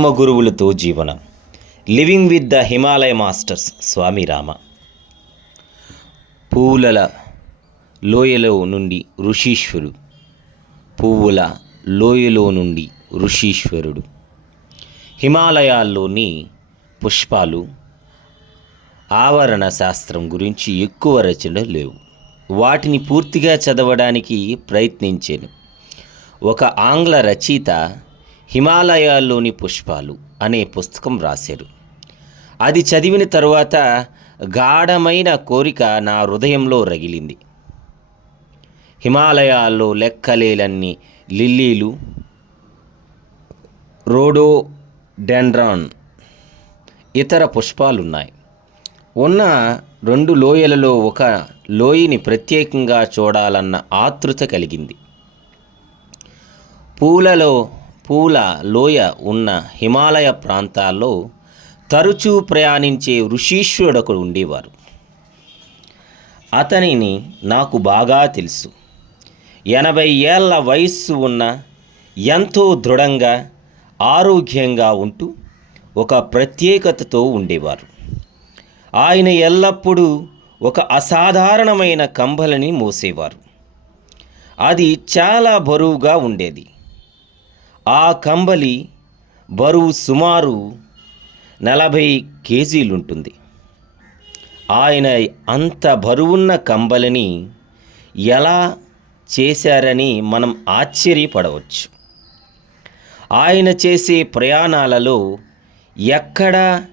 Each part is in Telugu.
ఉత్తమ గురువులతో జీవనం. Living with the Himalaya masters Swami Rama. పువ్వుల లోయలో నుండి ఋషీశ్వరుడు. పువ్వుల లోయలో నుండి ఋషీశ్వరుడు. హిమాలయాల్లోని పుష్పాలు ఆవరణ శాస్త్రం గురించి ఎక్కువ రచనలు లేవు. వాటిని పూర్తిగా చదవడానికి ప్రయత్నించాను. ఒక ఆంగ్ల రచయిత హిమాలయాల్లోని పుష్పాలు అనే పుస్తకం రాశారు. అది చదివిన తరువాత గాఢమైన కోరిక నా హృదయంలో రగిలింది. హిమాలయాల్లో లెక్కలేలన్ని లిల్లీలు రోడో డెండ్రాన్ ఇతర పుష్పాలున్నాయి. ఉన్న రెండు లోయలలో ఒక లోయని ప్రత్యేకంగా చూడాలన్న ఆతృత కలిగింది. పూలలో పూల లోయ ఉన్న హిమాలయ ప్రాంతాల్లో తరచూ ప్రయాణించే ఋషీశ్వరుడు ఉండేవారు. అతనిని నాకు బాగా తెలుసు. ఎనభై ఏళ్ళ వయస్సు ఉన్న ఎంతో దృఢంగా ఆరోగ్యంగా ఉంటూ ఒక ప్రత్యేకతతో ఉండేవారు. ఆయన ఎల్లప్పుడూ ఒక అసాధారణమైన కంబలని మోసేవారు. అది చాలా బరువుగా ఉండేది. ఆ కంబలి బరువు సుమారు నలభై కేజీలుంటుంది. ఆయన అంత బరువున్న కంబలిని ఎలా చేశారని మనం ఆశ్చర్యపడవచ్చు. ఆయన చేసే ప్రయాణాలలో ఎక్కడ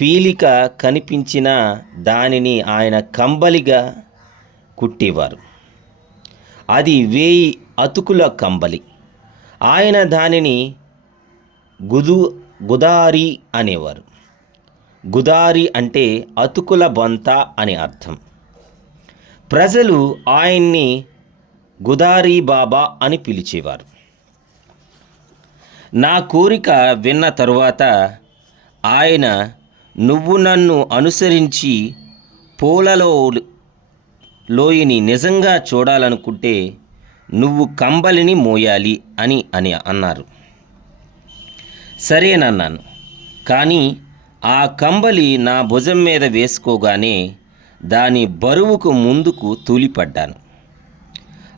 పీలిక కనిపించినా దానిని ఆయన కంబలిగా కుట్టేవారు. అది వేయి అతుకుల కంబలి. ఆయన దానిని గుదు గుదారి అనేవారు. గుదారి అంటే అతుకుల బొంత అని అర్థం. ప్రజలు ఆయన్ని గుదారి బాబా అని పిలిచేవారు. నా కోరిక విన్న తరువాత ఆయన నువ్వు నన్ను అనుసరించి పూలలో లోయని నిజంగా చూడాలనుకుంటే నువ్వు కంబలిని మోయాలి అని అని అన్నారు. సరేనన్నాను కానీ ఆ కంబలి నా భుజం మీద వేసుకోగానే దాని బరువుకు ముందుకు తూలిపడ్డాను.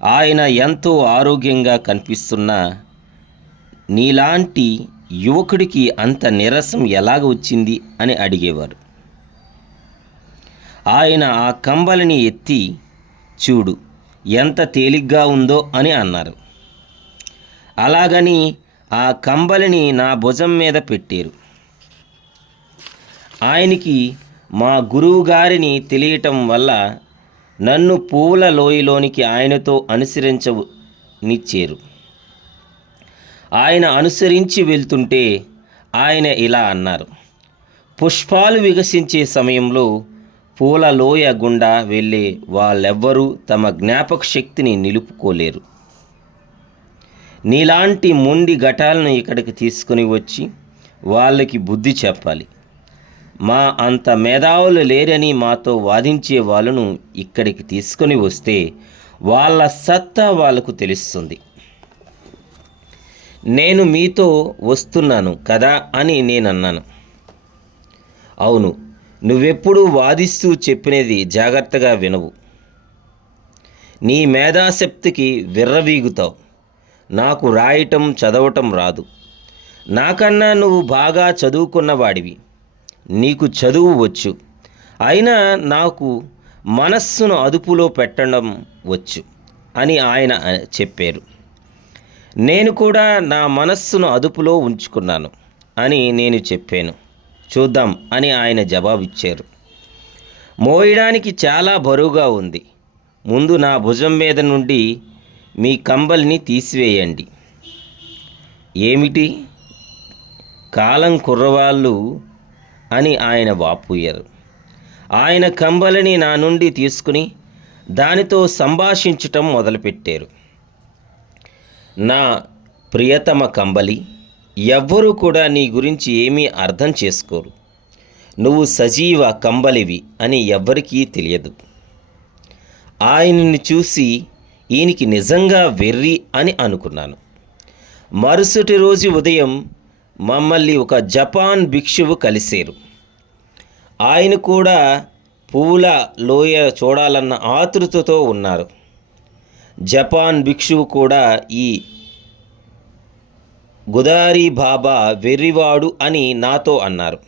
ఆయన ఎంతో ఆరోగ్యంగా కనిపిస్తున్న నీలాంటి యువకుడికి అంత నీరసం ఎలాగ వచ్చింది అని అడిగేవారు. ఆయన ఆ కంబలిని ఎత్తి చూడు ఎంత తేలిగ్గా ఉందో అని అన్నారు. అలాగని ఆ కంబలిని నా భుజం మీద పెట్టారు. ఆయనకి మా గురువు గారిని తెలియటం వల్ల నన్ను పువ్వుల లోయలోనికి ఆయనతో అనుసరించనిచ్చారు ఆయన అనుసరించి వెళ్తుంటే ఆయన ఇలా అన్నారు. పుష్పాలు వికసించే సమయంలో పూల లోయ గుండా వెళ్ళే వాళ్ళెవ్వరూ తమ జ్ఞాపక శక్తిని నిలుపుకోలేరు. నీలాంటి మొండి ఘటాలను ఇక్కడికి తీసుకుని వచ్చి వాళ్ళకి బుద్ధి చెప్పాలి. మా అంత మేధావులు లేరని మాతో వాదించే వాళ్ళను ఇక్కడికి తీసుకొని వస్తే వాళ్ళ సత్తా వాళ్ళకు తెలుస్తుంది. నేను మీతో వస్తున్నాను కదా అని నేను అన్నాను అవును నువ్వెప్పుడూ వాదిస్తూ చెప్పినది జాగ్రత్తగా వినవు. నీ మేధాశక్తికి విర్రవీగుతావు. నాకు రాయటం చదవటం రాదు. నాకన్నా నువ్వు బాగా చదువుకున్నవాడివి. నీకు చదువు వచ్చు. అయినా నాకు మనస్సును అదుపులో పెట్టడం వచ్చు అని ఆయన చెప్పారు. నేను కూడా నా మనస్సును అదుపులో ఉంచుకున్నాను అని నేను చెప్పాను. చూద్దాం అని ఆయన జవాబిచ్చారు. మోయడానికి చాలా బరువుగా ఉంది. ముందు నా భుజం మీద నుండి మీ కంబల్ని తీసివేయండి. ఏమిటి? కాలం కుర్రవాళ్ళు అని ఆయన వాపోయారు. ఆయన కంబలిని నా నుండి తీసుకుని దానితో సంభాషించటం మొదలుపెట్టారు. నా ప్రియతమ కంబలి ఎవ్వరూ కూడా నీ గురించి ఏమీ అర్థం చేసుకోరు. నువ్వు సజీవ కంబలివి అని ఎవ్వరికీ తెలియదు. ఆయనని చూసి ఈయనకి నిజంగా వెర్రి అని అనుకున్నాను. మరుసటి రోజు ఉదయం మమ్మల్ని ఒక జపాన్ భిక్షువు కలిసేరు. ఆయన కూడా పువ్వుల లోయ చూడాలన్న ఆతృతతో ఉన్నారు. జపాన్ భిక్షువు కూడా ఈ గుదారి బాబా వెర్రివాడు అని నాతో అన్నారు.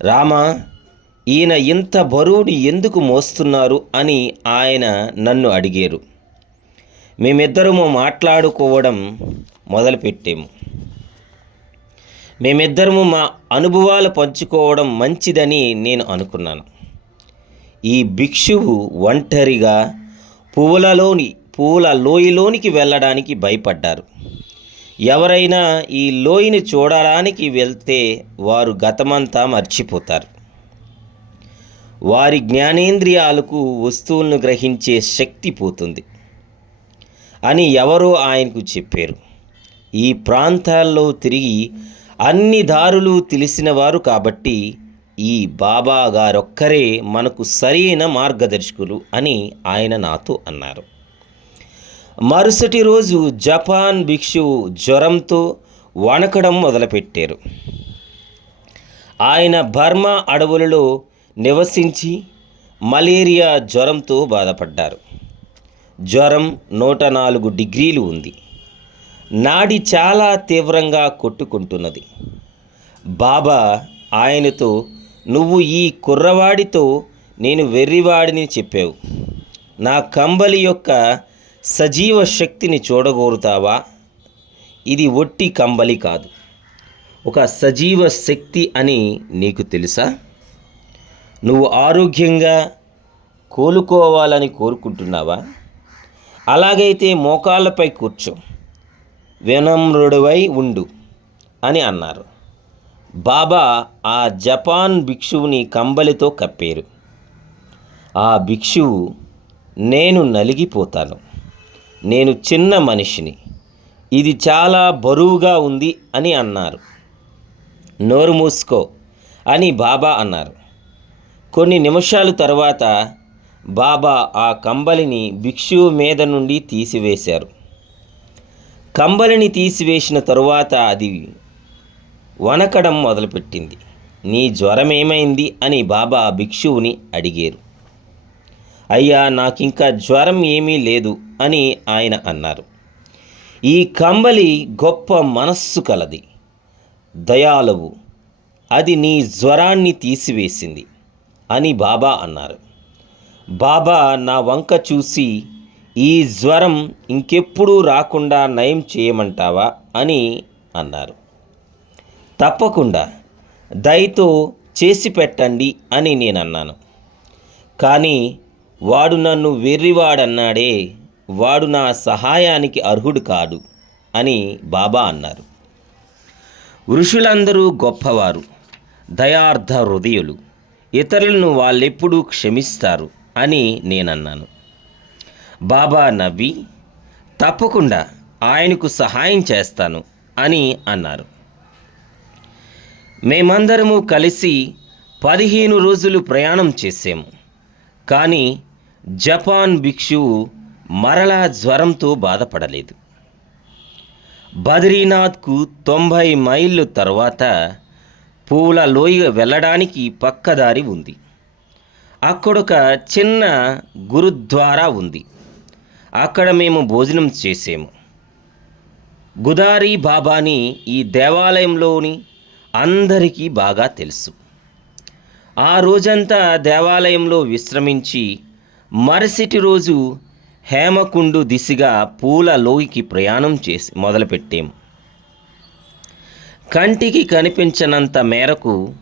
రామా ఈయన ఇంత బరువుని ఎందుకు మోస్తున్నారు అని ఆయన నన్ను అడిగారు. మేమిద్దరము మాట్లాడుకోవడం మొదలుపెట్టాము. మేమిద్దరము మా అనుభవాలు పంచుకోవడం మంచిదని నేను అనుకున్నాను. ఈ భిక్షువు ఒంటరిగా పువ్వులలోని పువ్వుల లోయలోనికి వెళ్ళడానికి భయపడ్డారు. ఎవరైనా ఈ లోయని చూడడానికి వెళ్తే వారు గతమంతా మర్చిపోతారు. వారి జ్ఞానేంద్రియాలకు వస్తువులను గ్రహించే శక్తి పోతుంది అని ఎవరో ఆయనకు చెప్పారు. ఈ ప్రాంతాల్లో తిరిగి అన్ని దారులు తెలిసినవారు కాబట్టి ఈ బాబా గారొక్కరే మనకు సరైన మార్గదర్శకులు అని ఆయన నాతో అన్నారు. మరుసటి రోజు జపాన్ భిక్షువు జ్వరంతో వణకడం మొదలుపెట్టారు. ఆయన బర్మా అడవులలో నివసించి మలేరియా జ్వరంతో బాధపడ్డారు. జ్వరం నూట నాలుగు డిగ్రీలు ఉంది. నాడి చాలా తీవ్రంగా కొట్టుకుంటున్నది. బాబా ఆయనతో నువ్వు ఈ కుర్రవాడితో నేను వెర్రివాడిని చెప్పావు. నా కంబలి యొక్క సజీవ శక్తిని చూడగోరుతావా? ఇది ఒట్టి కంబలి కాదు. ఒక సజీవ శక్తి అని నీకు తెలుసా? నువ్వు ఆరోగ్యంగా కోలుకోవాలని కోరుకుంటున్నావా? అలాగైతే మోకాళ్ళపై కూర్చో. వినమ్రుడివై ఉండు అని అన్నారు. బాబా ఆ జపాన్ భిక్షువుని కంబలితో కప్పారు. ఆ భిక్షువు నేను నలిగిపోతాను. నేను చిన్న మనిషిని. ఇది చాలా బరువుగా ఉంది అని అన్నారు. నోరు మూసుకో అని బాబా అన్నారు. కొన్ని నిమిషాల తర్వాత బాబా ఆ కంబలిని భిక్షువు మీద నుండి తీసివేశారు. కంబలిని తీసివేసిన తరువాత అది వనకడం మొదలుపెట్టింది. నీ జ్వరం ఏమైంది అని బాబా భిక్షువుని అడిగారు. అయ్యా నాకింకా జ్వరం ఏమీ లేదు. అని ఆయన అన్నారు. ఈ కంబలి గొప్ప మనస్సు కలది. దయాలవు అది నీ జ్వరాన్ని తీసివేసింది అని బాబా అన్నారు. బాబా నా వంక చూసి ఈ జ్వరం ఇంకెప్పుడూ రాకుండా నయం చేయమంటావా అని అన్నారు. తప్పకుండా దయతో చేసి పెట్టండి అని నేను అన్నాను కానీ వాడు నన్ను వెర్రివాడన్నాడే వాడు నా సహాయానికి అర్హుడు కాడు అని బాబా అన్నారు. ఋషులందరూ గొప్పవారు దయార్థ హృదయులు ఇతరులను వాళ్ళెప్పుడూ క్షమిస్తారు అని నేనన్నాను. బాబా నవ్వి తప్పకుండా ఆయనకు సహాయం చేస్తాను అని అన్నారు. మేమందరము కలిసి పదిహేను రోజులు ప్రయాణం చేసాము కానీ జపాన్ భిక్షువు మరలా జ్వరంతో బాధపడలేదు. బద్రీనాథ్కు తొంభై మైళ్ళు తర్వాత పూల లోయ వెళ్ళడానికి పక్కదారి ఉంది. అక్కడొక చిన్న గురుద్వారా ఉంది. అక్కడ మేము భోజనం చేసాము. గుదారి బాబాని ఈ దేవాలయంలోని అందరికీ బాగా తెలుసు. ఆ రోజంతా దేవాలయంలో విశ్రమించి మరుసటి రోజు హేమకుండు దిశగా పూల లోయకి ప్రయాణం చేసి మొదలుపెట్టాము కంటికి కనిపించనంత మేరకు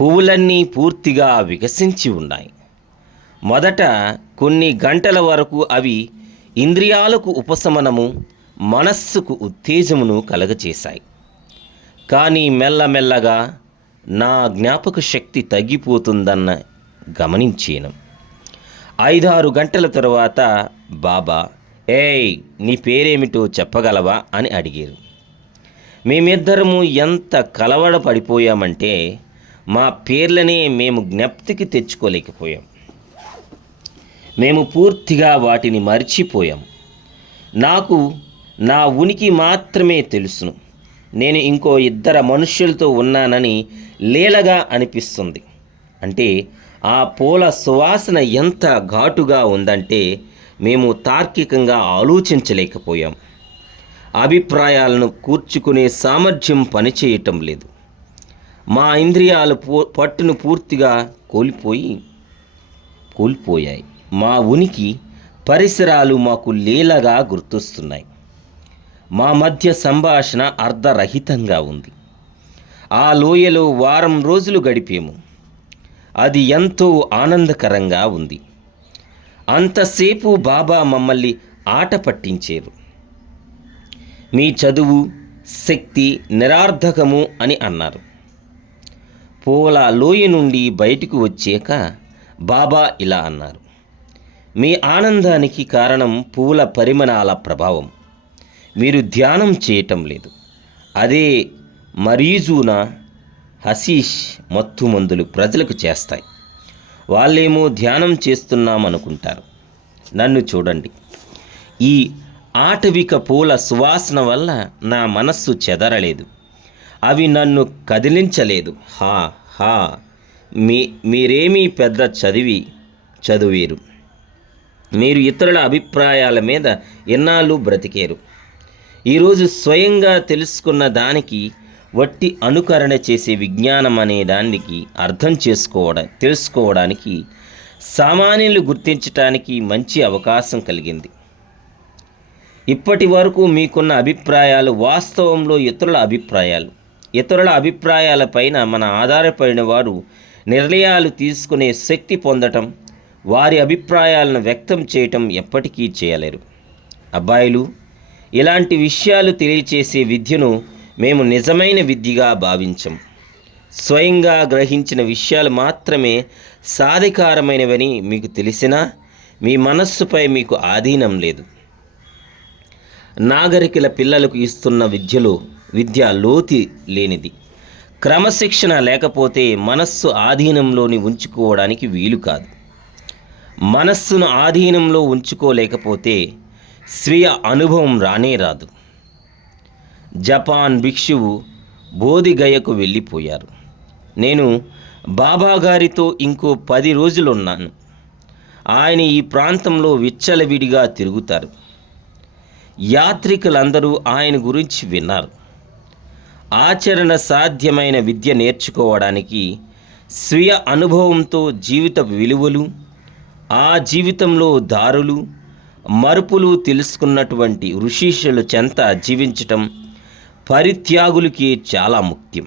పువ్వులన్నీ పూర్తిగా వికసించి ఉన్నాయి. మొదట కొన్ని గంటల వరకు అవి ఇంద్రియాలకు ఉపశమనము మనస్సుకు ఉత్తేజమును కలగచేశాయి. కానీ మెల్లమెల్లగా నా జ్ఞాపక శక్తి తగ్గిపోతుందన్న గమనించాను. ఐదారు గంటల తరువాత బాబా ఏయ్ నీ పేరేమిటో చెప్పగలవా? అని అడిగారు. మేమిద్దరము ఎంత కలవడ పడిపోయామంటే మా పేర్లనే మేము జ్ఞప్తికి తెచ్చుకోలేకపోయాం. మేము పూర్తిగా వాటిని మర్చిపోయాం. నాకు నా ఉనికి మాత్రమే తెలుసును. నేను ఇంకో ఇద్దరు మనుష్యులతో ఉన్నానని లీలగా అనిపిస్తుంది. అంటే ఆ పూల సువాసన ఎంత ఘాటుగా ఉందంటే మేము తార్కికంగా ఆలోచించలేకపోయాం. అభిప్రాయాలను కూర్చుకునే సామర్థ్యం పనిచేయటం లేదు. మా ఇంద్రియాలు పూ పట్టును పూర్తిగా కోల్పోయి కోల్పోయాయి. మా ఉనికి పరిసరాలు మాకు లీలగా గుర్తొస్తున్నాయి. మా మధ్య సంభాషణ అర్ధరహితంగా ఉంది. ఆ లోయలో వారం రోజులు గడిపేము. అది ఎంతో ఆనందకరంగా ఉంది. అంతసేపు బాబా మమ్మల్ని ఆట పట్టించేరు. మీ చదువు శక్తి నిరార్థకము అని అన్నారు. పూల లోయ నుండి బయటకు వచ్చాక బాబా ఇలా అన్నారు. మీ ఆనందానికి కారణం పూల పరిమాణాల ప్రభావం. మీరు ధ్యానం చేయటం లేదు. అదే మరీజూన? హసీష్ మత్తు మందులు ప్రజలకు చేస్తాయి. వాళ్ళేమో ధ్యానం చేస్తున్నామనుకుంటారు. నన్ను చూడండి. ఈ ఆటవిక పూల సువాసన వల్ల నా మనస్సు చెదరలేదు. అవి నన్ను కదిలించలేదు. హా హా. మీ మీరేమీ పెద్ద చదివి చదివేరు. మీరు ఇతరుల అభిప్రాయాల మీద ఎన్నాళ్ళు బ్రతికేరు. ఈరోజు స్వయంగా తెలుసుకున్న దానికి వట్టి అనుకరణ చేసే విజ్ఞానం అనే దానికి అర్థం చేసుకోవడం తెలుసుకోవడానికి సామాన్యులు గుర్తించటానికి మంచి అవకాశం కలిగింది. ఇప్పటి వరకు మీకున్న అభిప్రాయాలు వాస్తవంలో ఇతరుల అభిప్రాయాలు. ఇతరుల అభిప్రాయాలపైన మన ఆధారపడిన వారు నిర్ణయాలు తీసుకునే శక్తి పొందటం వారి అభిప్రాయాలను వ్యక్తం చేయటం ఎప్పటికీ చేయలేరు. అబ్బాయిలు ఇలాంటి విషయాలు తెలియచేసే విద్యను మేము నిజమైన విద్యగా భావించం. స్వయంగా గ్రహించిన విషయాలు మాత్రమే సాధికారమైనవని మీకు తెలిసినా మీ మనస్సుపై మీకు ఆధీనం లేదు. నాగరికుల పిల్లలకు ఇస్తున్న విద్యలో విద్య లోతి లేనిది. క్రమశిక్షణ లేకపోతే మనస్సు ఆధీనంలోని ఉంచుకోవడానికి వీలు కాదు. మనస్సును ఆధీనంలో ఉంచుకోలేకపోతే స్వీయ అనుభవం రానే రాదు. జపాన్ భిక్షువు బోధిగయకు వెళ్ళిపోయారు. నేను బాబా గారితో ఇంకో పది రోజులున్నాను. ఆయన ఈ ప్రాంతంలో విచ్చలవిడిగా తిరుగుతారు. యాత్రికులందరూ ఆయన గురించి విన్నారు. ఆచరణ సాధ్యమైన విద్య నేర్చుకోవడానికి స్వీయ అనుభవంతో జీవిత విలువలు ఆ జీవితంలో దారులు మరుపులు తెలుసుకున్నటువంటి ఋషీషుల చెంత జీవించటం పరిత్యాగులకి చాలా ముఖ్యం.